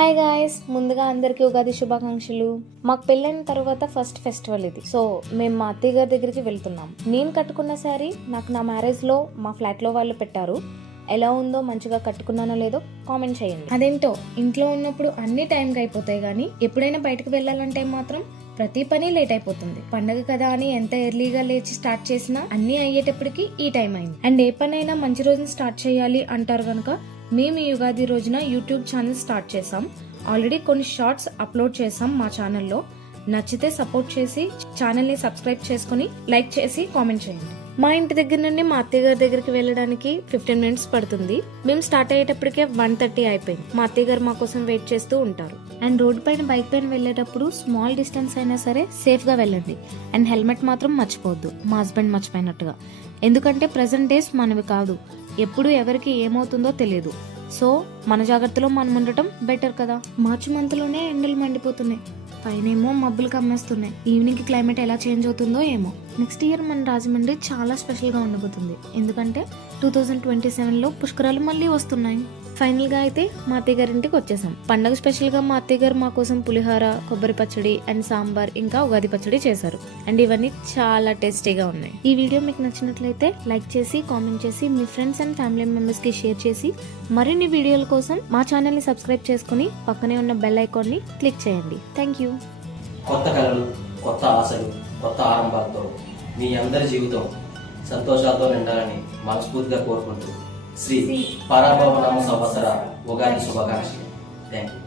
Hi guys, ముందుగా అందరికీ ఉగాది శుభాకాంక్షలు. మాకు పెళ్ళైన తర్వాత ఫస్ట్ ఫెస్టివల్ ఇది. సో మేము మా అత్తయ్య గారి దగ్గరికి వెళ్తున్నాం. నేను కట్టుకున్న శారీ నాకు నా మ్యారేజ్ లో మా ఫ్లాట్ లో వాళ్ళు పెట్టారు. ఎలా ఉందో, మంచిగా కట్టుకున్నానో లేదో కామెంట్ చేయండి. అదేంటో ఇంట్లో ఉన్నప్పుడు అన్ని టైంకి అయిపోతాయి, కానీ ఎప్పుడైనా బయటకు వెళ్ళాలంటే మాత్రం ప్రతి పని లేట్ అయిపోతుంది. పండగ కదా అని ఎంత ఎర్లీగా లేచి స్టార్ట్ చేసినా అన్ని అయ్యేటప్పటికి ఈ టైం అయింది. అండ్ ఏ పనైనా మంచి రోజున స్టార్ట్ చేయాలి అంటారు కనుక మేము ఈ యుగాది రోజున యూట్యూబ్ ఛానల్ స్టార్ట్ చేసాం. ఆల్రెడీ కొన్ని షార్ట్స్ అప్లోడ్ చేసాం మా ఛానల్లో. నచ్చితే సపోర్ట్ చేసి ఛానల్ని సబ్స్క్రైబ్ చేసుకుని లైక్ చేసి కామెంట్ చేయండి. మా ఇంటి దగ్గర నుండి మా అత్తయ్య గారి దగ్గరికి వెళ్ళడానికి 15 మినిట్స్ పడుతుంది. మేము స్టార్ట్ అయ్యేటప్పటికే 1:30 అయిపోయింది. మా అత్తయ్య గారు మా కోసం వెయిట్ చేస్తూ ఉంటారు. అండ్ రోడ్ పైన బైక్ పైన వెళ్ళేటప్పుడు స్మాల్ డిస్టెన్స్ అయినా సరే సేఫ్ గా వెళ్ళండి. అండ్ హెల్మెట్ మాత్రం మర్చిపోవద్దు, మా హస్బెండ్ మర్చిపోయినట్టుగా. ఎందుకంటే ప్రెసెంట్ డేస్ మనవి కాదు, ఎప్పుడు ఎవరికి ఏమవుతుందో తెలియదు. సో మన జాగ్రత్తలో మనం ఉండటం బెటర్ కదా. మార్చి మంత్ లోనే ఎండలు మండిపోతున్నాయి, పైనేమో మబ్బులు కమ్మేస్తున్నాయి. ఈవినింగ్ కి క్లైమేట్ ఎలా చేంజ్ అవుతుందో ఏమో. నెక్స్ట్ ఇయర్ మన రాజమండ్రి చాలా స్పెషల్ గా ఉండబోతుంది. ఎందుకంటే 2027 లో పుష్కరాలు మళ్ళీ వస్తున్నాయి. ఫైనల్ గా అయితే మా అత్తయ్య గారింటికి వచ్చేసాం. పండగ స్పెషల్ గా మా అత్తయ్య గారు మా కోసం పులిహోర, కొబ్బరి పచ్చడి అండ్ సాంబార్ ఇంకా ఉగాది పచ్చడి చేశారు. అండ్ ఇవన్నీ చాలా టేస్టీగా ఉన్నాయి. ఈ వీడియో మీకు నచ్చినట్లయితే లైక్ చేసి, కామెంట్ చేసి, మీ ఫ్రెండ్స్ అండ్ ఫ్యామిలీ మెంబర్స్ కి షేర్ చేసి, మరిన్ని వీడియోల కోసం మా ఛానల్ ని సబ్స్క్రైబ్ చేసుకుని పక్కనే ఉన్న బెల్ ఐకాన్ ని క్లిక్ చేయండి. Thank you. కొత్త కళలు, కొత్త ఆశలు, కొత్త ఆరంభాలతో మీ అందరి జీవితం సంతోషాలతో నిండాలని మనస్ఫూర్తిగా కోరుకుంటూ శ్రీ పరాభవనామ సంవత్సర ఉగాది శుభాకాంక్షలు. Thank you.